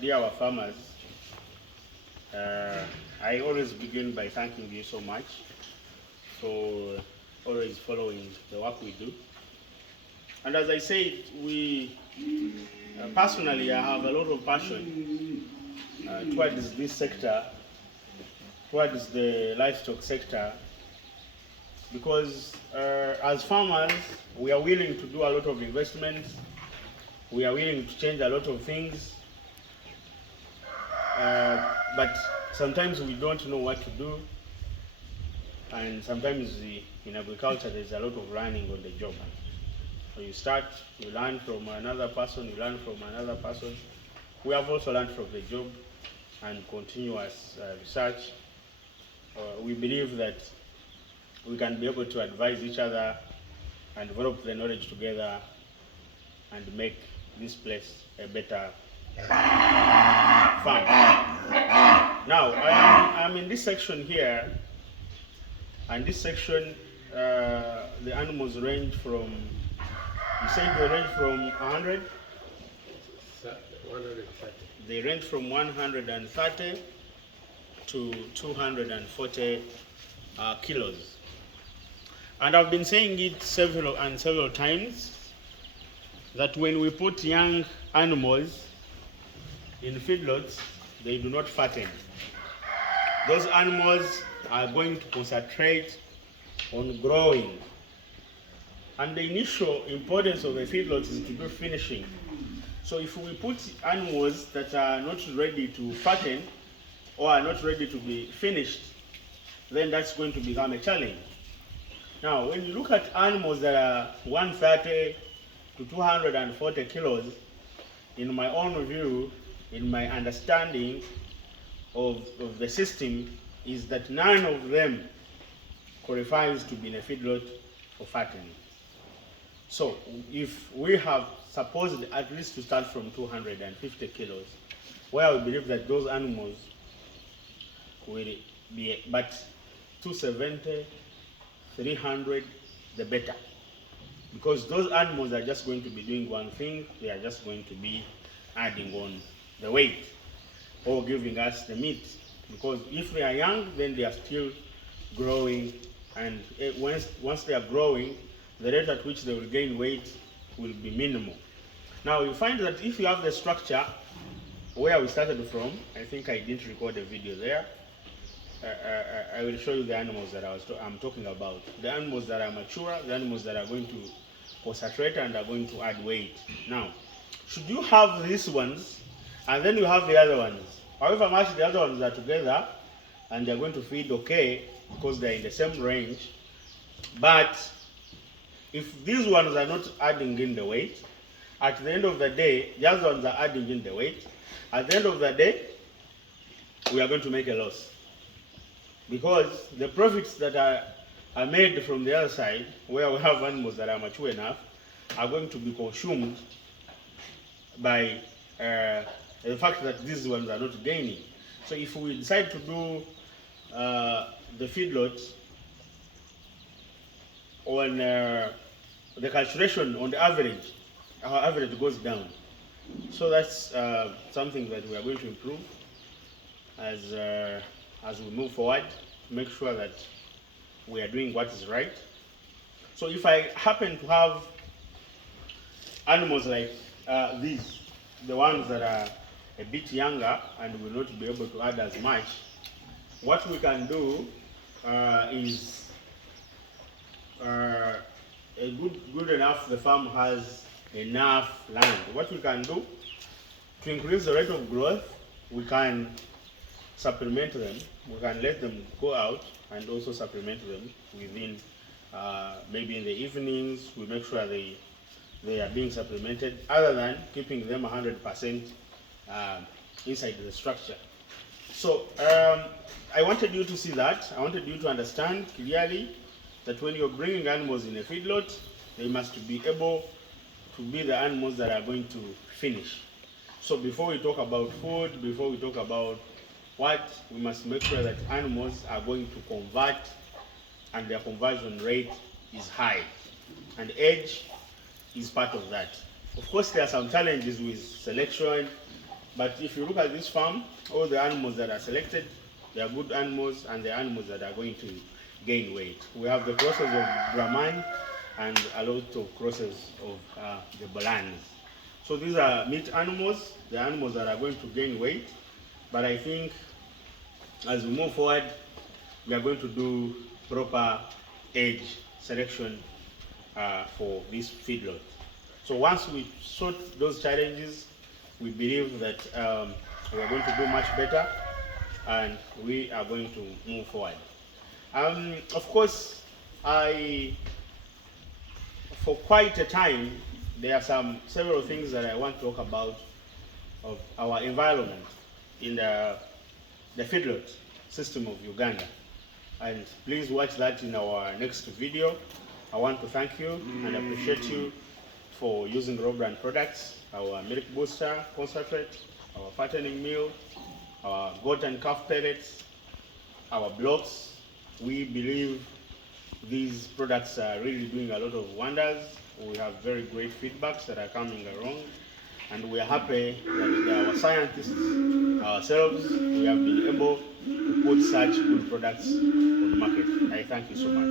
dear our farmers, I always begin by thanking you so much for always following the work we do. And as I said, personally, I have a lot of passion towards this sector, towards the livestock sector, because as farmers, we are willing to do a lot of investments, we are willing to change a lot of things, but sometimes we don't know what to do, and sometimes in agriculture there's a lot of learning on the job. So you start, you learn from another person, you learn from another person. We have also learned from the job and continuous research. We believe that we can be able to advise each other and develop the knowledge together and make this place a better farm. Now, I'm in this section here, and this section, the animals range from, you said they range from 100? 130. They range from 130 to 240 kilos. And I've been saying it several times that when we put young animals in feedlots, they do not fatten. Those animals are going to concentrate on growing. And the initial importance of a feedlot is to do finishing. So if we put animals that are not ready to fatten or are not ready to be finished, then that's going to become a challenge. Now, when you look at animals that are 130 to 240 kilos, in my own view, in my understanding of the system, is that none of them qualifies to be in a feedlot for fattening. So if we have supposed at least to start from 250 kilos, where we believe that those animals will be, but 270, 300, the better. Because those animals are just going to be doing one thing, they are just going to be adding on the weight or giving us the meat. Because if they are young, then they are still growing, and once they are growing, the rate at which they will gain weight will be minimal. Now you find that if you have the structure where we started from, I think I didn't record a video there. I will show you the animals that I'm talking about. The animals that are mature, the animals that are going to concentrate and are going to add weight. Now, should you have these ones and then you have the other ones, however much the other ones are together and they're going to feed okay because they're in the same range, but if these ones are not adding in the weight, at the end of the day, the other ones are adding in the weight. At the end of the day, we are going to make a loss. Because the profits that are made from the other side, where we have animals that are mature enough, are going to be consumed by the fact that these ones are not gaining. So if we decide to do the feedlot on the calculation on the average, our average goes down. So that's something that we are going to improve as we move forward, to make sure that we are doing what is right. So if I happen to have animals like these, the ones that are a bit younger and will not be able to add as much, what we can do is good enough the farm has enough land. What we can do to increase the rate of growth, we can supplement them. We can let them go out and also supplement them within, maybe in the evenings. We make sure they are being supplemented, other than keeping them 100% inside the structure. So I wanted you to see that. I wanted you to understand clearly that when you're bringing animals in a feedlot, they must be able to be the animals that are going to finish. So before we talk about food, before we talk about what, we must make sure that animals are going to convert and their conversion rate is high. And age is part of that. Of course, there are some challenges with selection, But if you look at this farm, all the animals that are selected, they are good animals, and the animals that are going to gain weight. We have the crosses of Brahman and a lot of crosses of the Bolans. So these are meat animals, the animals that are going to gain weight. But I think as we move forward, we are going to do proper age selection for this feedlot. So once we sort those challenges, we believe that we are going to do much better, and we are going to move forward. Of course, for quite a time, there are several things that I want to talk about of our environment in the feedlot system of Uganda. And please watch that in our next video. I want to thank you and appreciate you for using Raw Brand products, our milk booster concentrate, our fattening meal, our goat and calf pellets, our blocks. We believe these products are really doing a lot of wonders. We have very great feedbacks that are coming along, and we are happy that our scientists, ourselves, we have been able to put such good products on the market. I thank you so much.